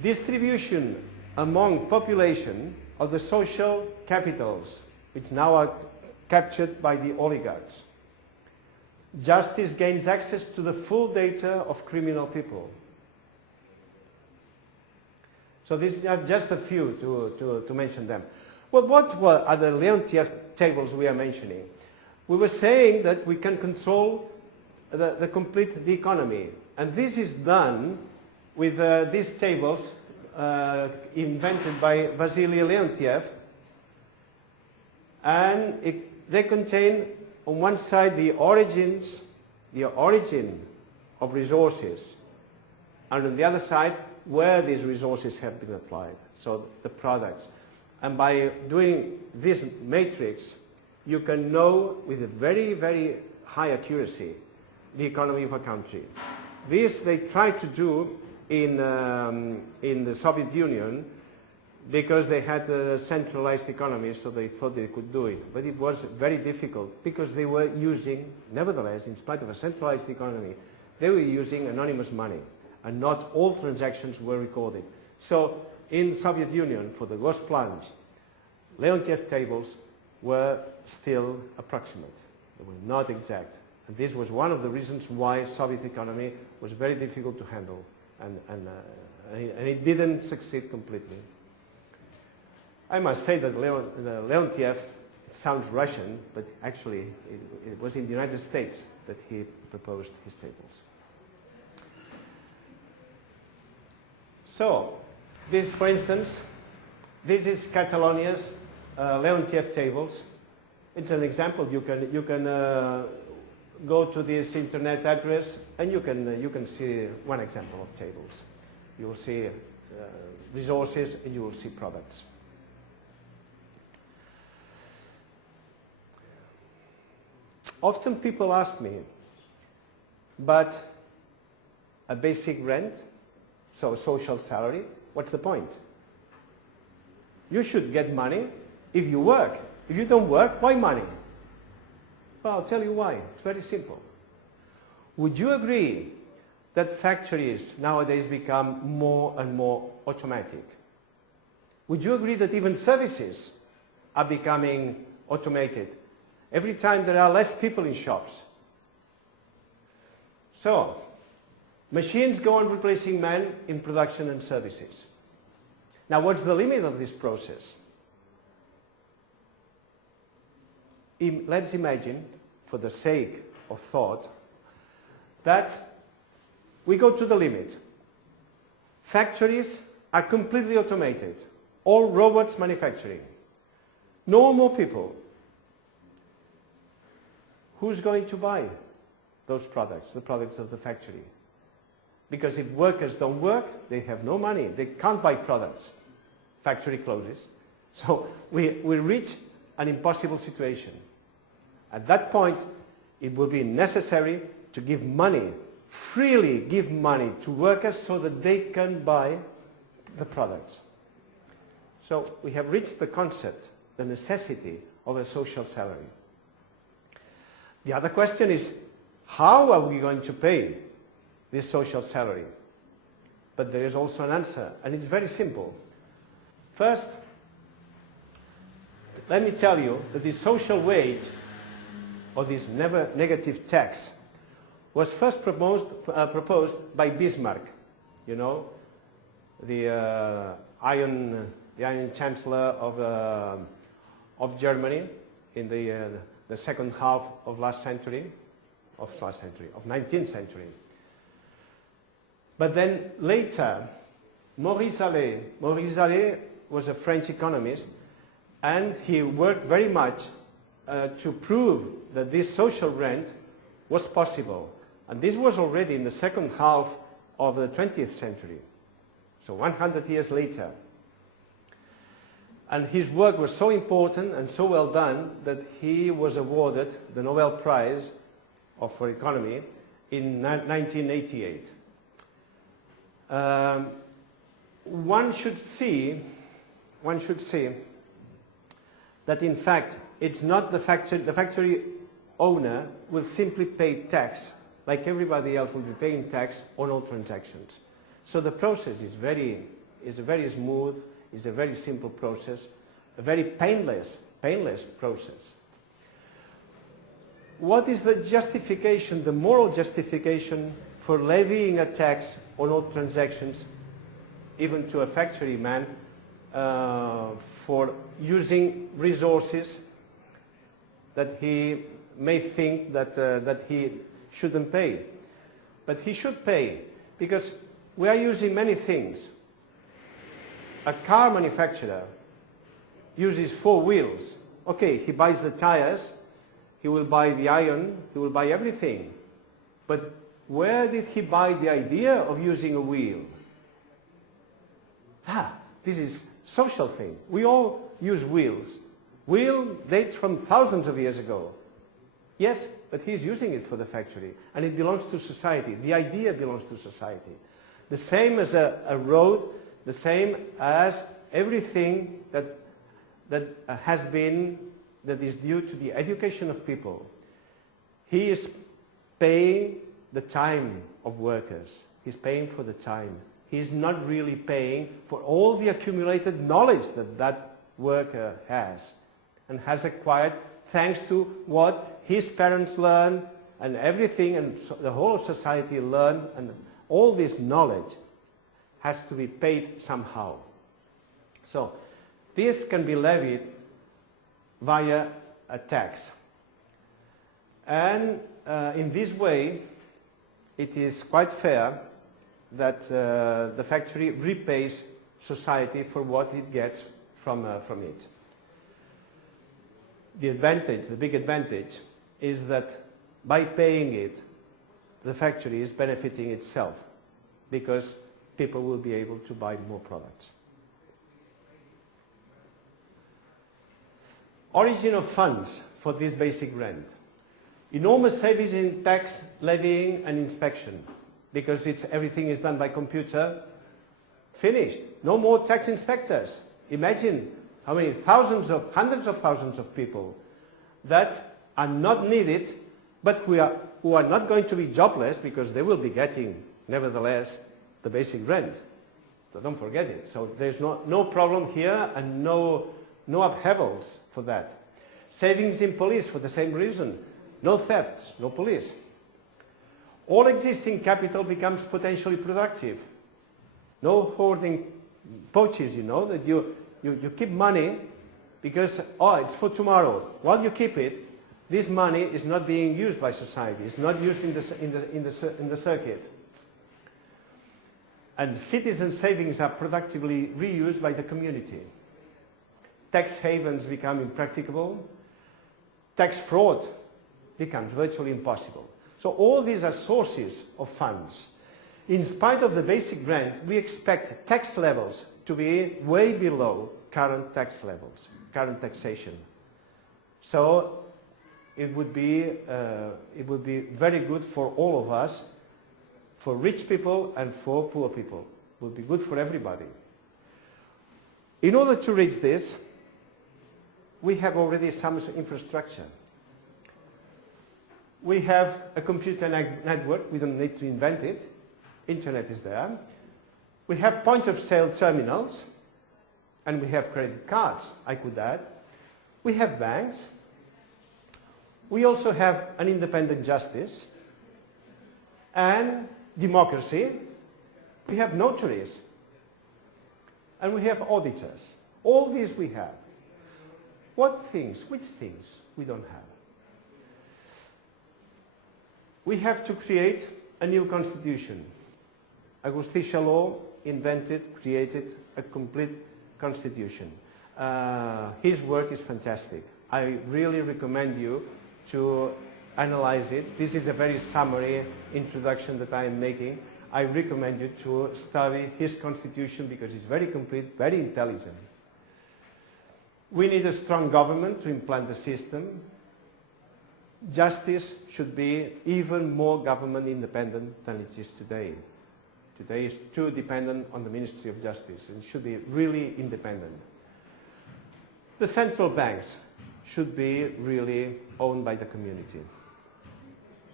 distribution among population of the social capitals, which now are captured by the oligarchs. Justice gains access to the full data of criminal people. So these are just a few to mention them. Well, what are the Leontief tables we are mentioning? We were saying that we can control the complete the economy. And this is done with these tables invented by Vasily Leontief. And they contain, on one side, the origin of resources, and on the other side, where these resources have been applied, so the products. And by doing this matrix, you can know with a very, very high accuracy the economy of a country. This they tried to do in the Soviet Union because they had a centralized economy, so they thought they could do it. But it was very difficult because they were using, nevertheless, in spite of a centralized economy, they were using anonymous money, and not all transactions were recorded. So in the Soviet Union, for the ghost plans, Leontief tables were still approximate. They were not exact. And this was one of the reasons why Soviet economy was very difficult to handle, and it didn't succeed completely. I must say that Leontief, it sounds Russian, but actually it was in the United States that he proposed his tables. So, this, for instance, this is Catalonia's Leontief tables. It's an example. You can go to this internet address and you can see one example of tables. You will see resources and you will see products. Often people ask me, but a basic rent, so a social salary, what's the point? You should get money if you work. If you don't work, why money? Well, I'll tell you why. It's very simple. Would you agree that factories nowadays become more and more automatic? Would you agree that even services are becoming automated? Every time there are less people in shops. So, machines go on replacing men in production and services. Now, what's the limit of this process? Let's imagine, for the sake of thought, that we go to the limit. Factories are completely automated. All robots manufacturing. No more people. Who's going to buy those products, the products of the factory? Because if workers don't work, they have no money. They can't buy products. Factory closes. So we reach an impossible situation. At that point, it will be necessary to give money, freely give money to workers so that they can buy the products. So we have reached the concept, the necessity of a social salary. The other question is, how are we going to pay this social salary? But there is also an answer, and it's very simple. First, let me tell you that this social wage, or this negative tax, was first proposed by Bismarck, you know, the Iron Chancellor of Germany in the second half of 19th century. But then later, Maurice Allais was a French economist, and he worked very much to prove that this social rent was possible. And this was already in the second half of the 20th century, so 100 years later. And his work was so important and so well done that he was awarded the Nobel Prize for Economy in 1988. One should see that in fact it's not the factory owner will simply pay tax like everybody else will be paying tax on all transactions. So the process is very is a very smooth, is a very simple process, a very painless process. What is the justification, the moral justification for levying a tax on all transactions, even to a factory man, for using resources that he may think that he shouldn't pay? But he should pay, because we are using many things. A car manufacturer uses 4 wheels. Okay, he buys the tires, he will buy the iron, he will buy everything. But where did he buy the idea of using a wheel? This is social thing. We all use wheels. Wheel dates from thousands of years ago. Yes, but he's using it for the factory, and it belongs to society. The idea belongs to society. The same as a road, the same as everything that is due to the education of people. He is paying the time of workers. He's paying for the time. He's not really paying for all the accumulated knowledge that that worker has and has acquired thanks to what his parents learned and everything, and so the whole of society learned, and all this knowledge has to be paid somehow. So this can be levied via a tax. And in this way, it is quite fair that the factory repays society for what it gets from it. The advantage, the big advantage, is that by paying it, the factory is benefiting itself, because people will be able to buy more products. Origin of funds for this basic rent. Enormous savings in tax levying and inspection, because everything is done by computer. Finished. No more tax inspectors. Imagine how many hundreds of thousands of people that are not needed, but who are not going to be jobless, because they will be getting, nevertheless, the basic rent. So don't forget it. So there's no problem here, and no upheavals for that. Savings in police for the same reason. No thefts, no police. All existing capital becomes potentially productive. No hoarding pouches, that you keep money because, it's for tomorrow. While you keep it, this money is not being used by society. It's not used in the circuit. And citizen savings are productively reused by the community. Tax havens become impracticable. Tax fraud becomes virtually impossible. So all these are sources of funds. In spite of the basic grant, we expect tax levels to be way below current tax levels, current taxation. So it would be very good for all of us, for rich people and for poor people. It would be good for everybody. In order to reach this, we have already some infrastructure. We have a computer network. We don't need to invent it. Internet is there. We have point-of-sale terminals, and we have credit cards, I could add. We have banks. We also have an independent justice and democracy. We have notaries, and we have auditors. All these we have. Which things we don't have? We have to create a new constitution. Agustí Chalaux created a complete constitution. His work is fantastic. I really recommend you to analyze it. This is a very summary introduction that I am making. I recommend you to study his constitution because it's very complete, very intelligent. We need a strong government to implement the system. Justice should be even more government independent than it is today. Today is too dependent on the Ministry of Justice. It should be really independent. The central banks should be really owned by the community.